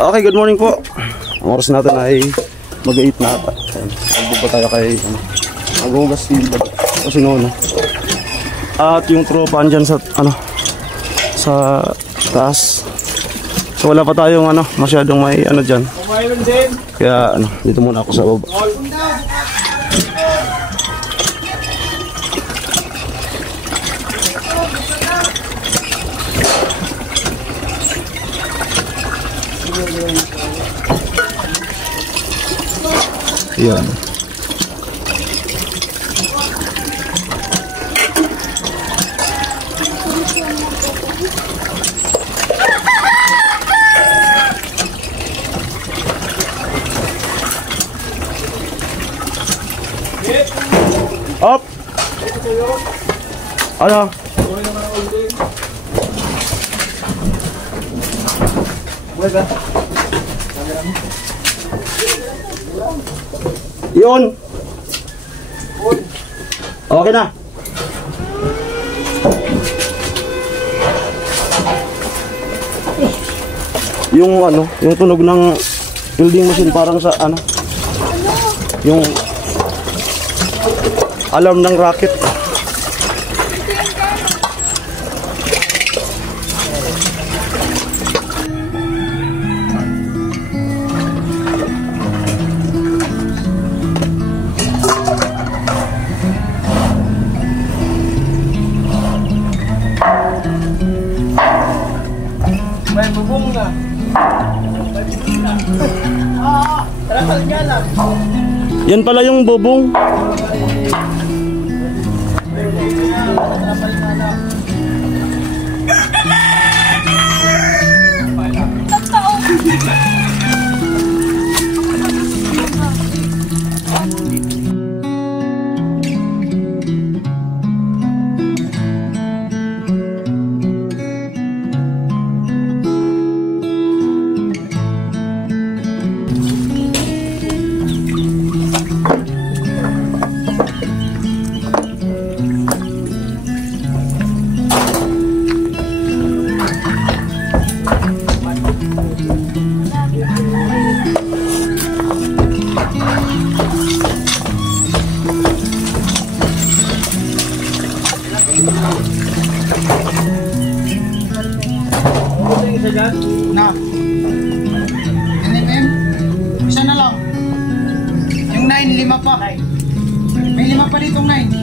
Okay, good morning po. Ang oras natin ay mag-8 na ata. Magbupa tayo kay maghugas si Nono. At yung tropa andyan sa sa taas. So wala pa tayong masyadong may dyan. Kaya dito muna ako sa baba. Yan. Up. Ano? Yun. Okay na. Yung tunog ng building machine parang sa yung alarm ng rocket. May bubong na. Tara niya lang. Yan pala yung bubong. Na. Isa na lang. Yung 9, 5 pa. May 5 pa ditong 9.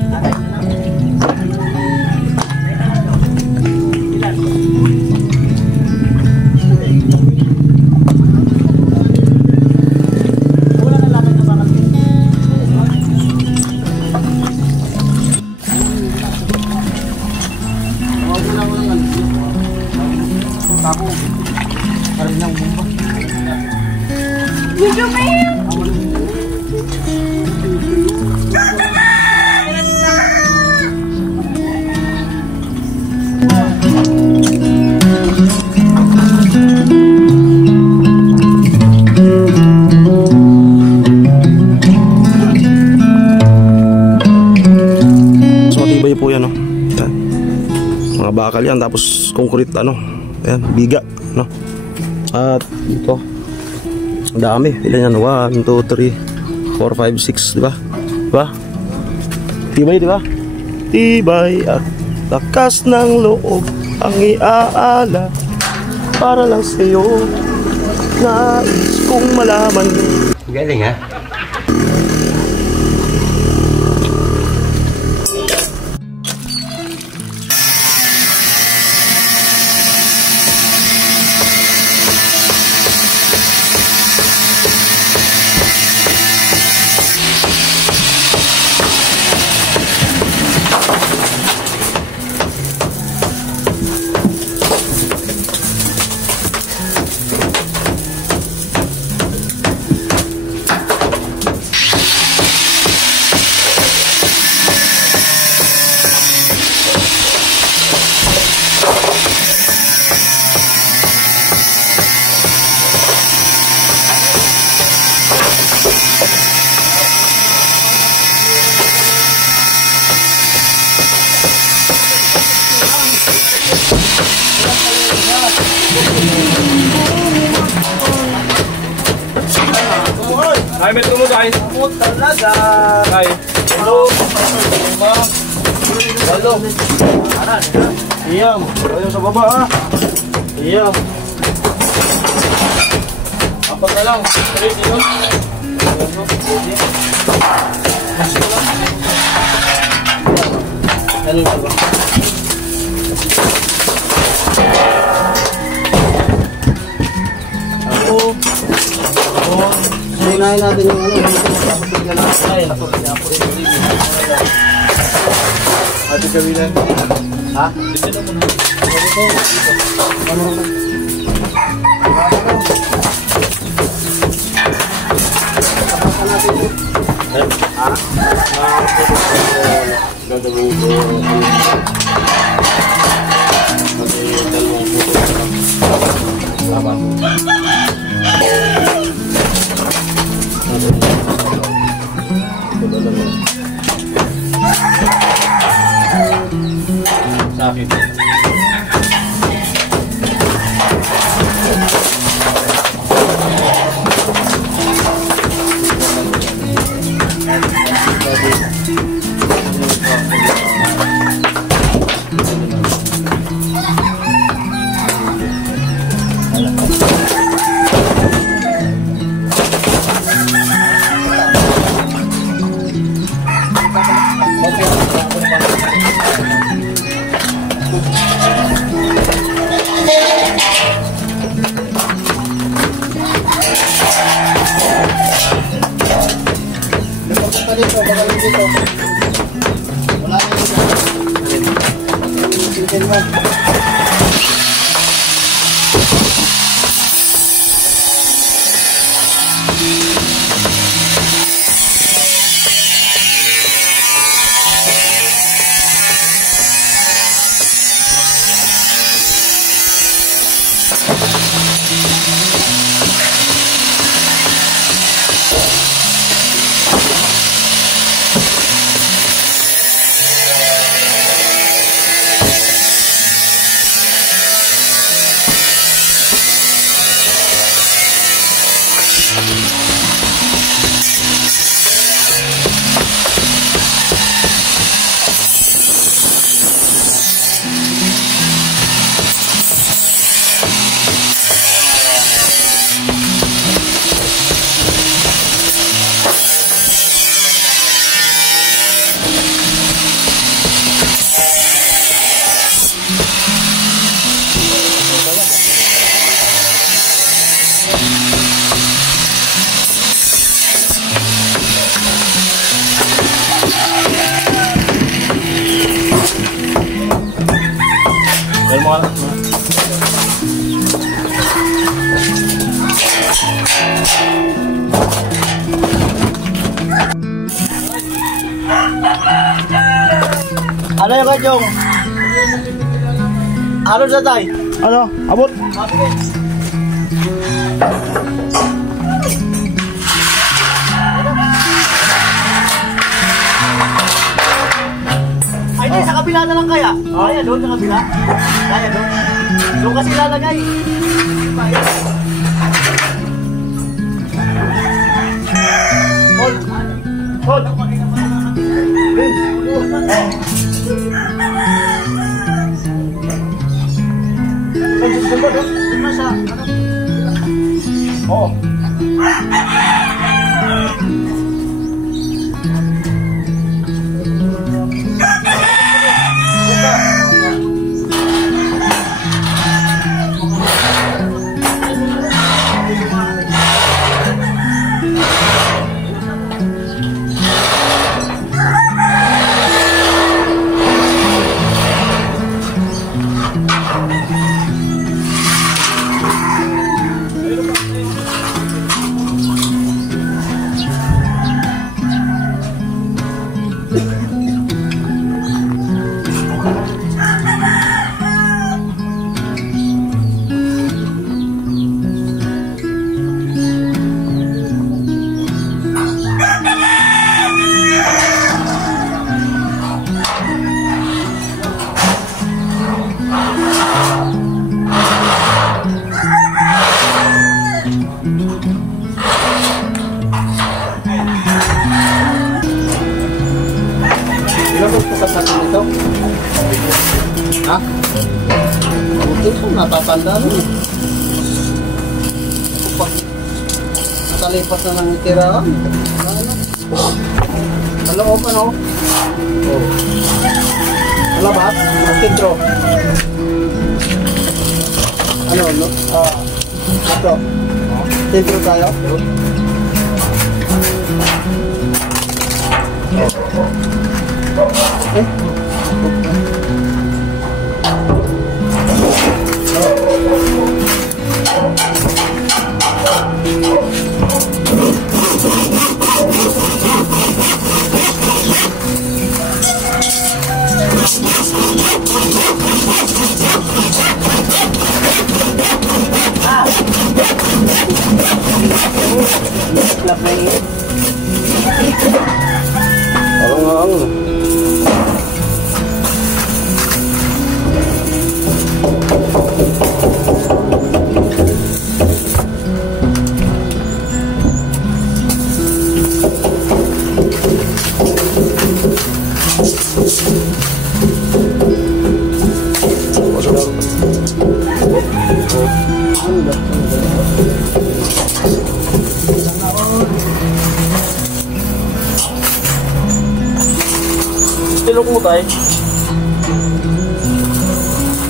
Po yan, yan. Mga bakal yan, tapos concrete ayan, biga at ito dami, ilan yan, 1, 2, 3, 4, 5, 6, diba? Tibay, diba? Tibay at lakas ng loob ang iaala para lang sa'yo, nais kong malaman. Galing ha? Ay, metro mo tayo. Amot talaga. Ay. Hello. Hello. Iyam. Ayun sa baba ha. Iyam. Apat na lang. Tuloy, sino? Hello sa baba. Ako. Hinahin natin yung ano. Ay, Ate Kawilan. ha? Dito na muna. Ano? Gagawin ko. Kasi dalawang puto na lang. Sa akin. Dito, bagalan dito. Wala na dito. Sige naman. Dahil mo ka. Ano yung kadyong? Ano sa tay? Ano? Abot. Ay, hindi, sa kabila na lang kaya. Kaya doon sa kabila. Kaya doon. Doon kasi lalagay. Hold. Hold. Doon na siya. Oo. natatanda na eh. Pag nakalipas na ng tiraan. Kalooban o. Alabat? Sentro. Ano, no? Ito. Sentro tayo. Parang nga ang Tilok mo tayo.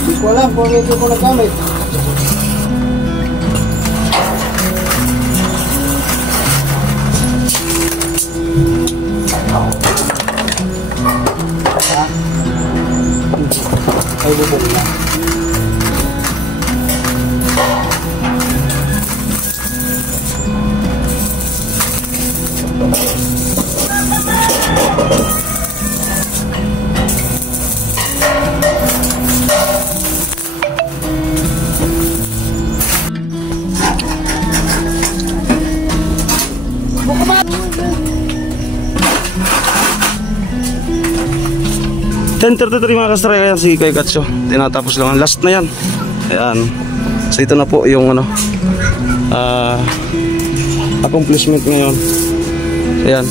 Hindi ko alam kung ito ko nagamit. Ay, bubong na. mga kastraya, yan si Kuya Gatso. Tinatapos lang. Last na yan. Ayan. So ito na po yung ano, accomplishment ngayon. So ayan.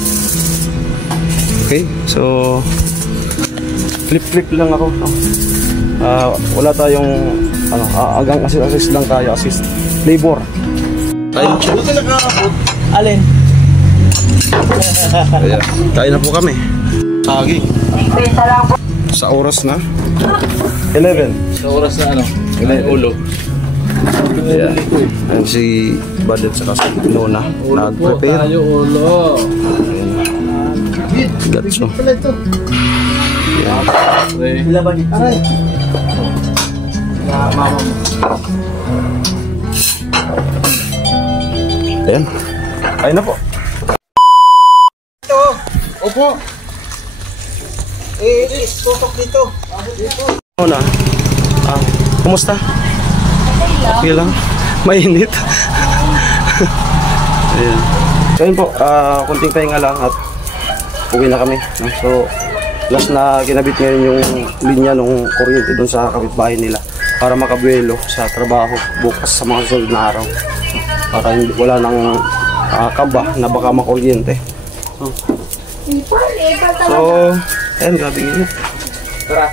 Okay. So flip lang ako. Wala tayong ano, agang assist lang tayo. Assist. Labor. Tayo. Alin? Ayan. Kain na po kami. Agi. Sa oras na 11. Sa oras na ano? Ulo. Ayan. Ayan si Badet sa kasi Nona. Nag-prepare. Tayo ulo. Gatso. Pala ito. Laban ito. Aray. Mama mo. Ayan. Kain na po. Ito. Opo. Tutok dito. Nona. Kumusta? Okay lang. Mainit. Ayan. So yun po, kunting pahinga lang at uwi na kami. So, last na ginabit ngayon yung linya ng kuryente doon sa kapitbahay nila para makabuelo sa trabaho bukas sa mga susunod na araw. Para wala nang kaba na baka makuryente. So, ayan, grabe init. Tara.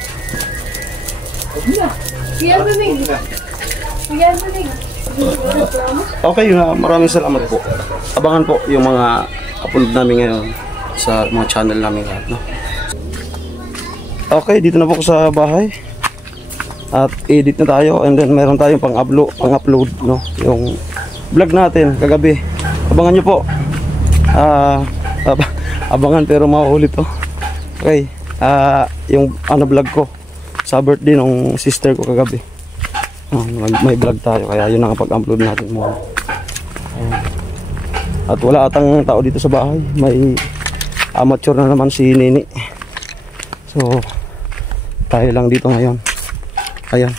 Okay, maraming salamat po. Abangan po yung mga upload namin ngayon sa mga channel namin lahat, no? Okay, dito na po ako sa bahay. At edit na tayo and then meron tayong pang-upload, no? Yung vlog natin kagabi. Abangan nyo po. Abangan pero mauulit to. Okay, yung ano vlog ko sa birthday ng sister ko kagabi. May vlog tayo kaya yun ang pag-upload natin muna. At wala atang tao dito sa bahay. May amateur na naman si Nini. So tayo lang dito ngayon. Ayan,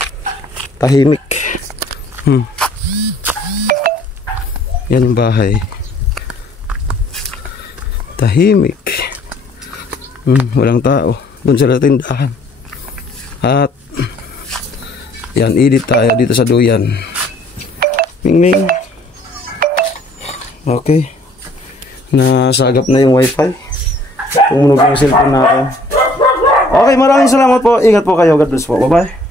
tahimik. Yan yung bahay. Tahimik. Walang tao. Doon sa tindahan. At yan, edit tayo dito sa duyan. Ming. Okay. Nasagap na yung wifi. Tumunog yung cellphone natin. Okay, maraming salamat po. Ingat po kayo. God bless po. Bye-bye.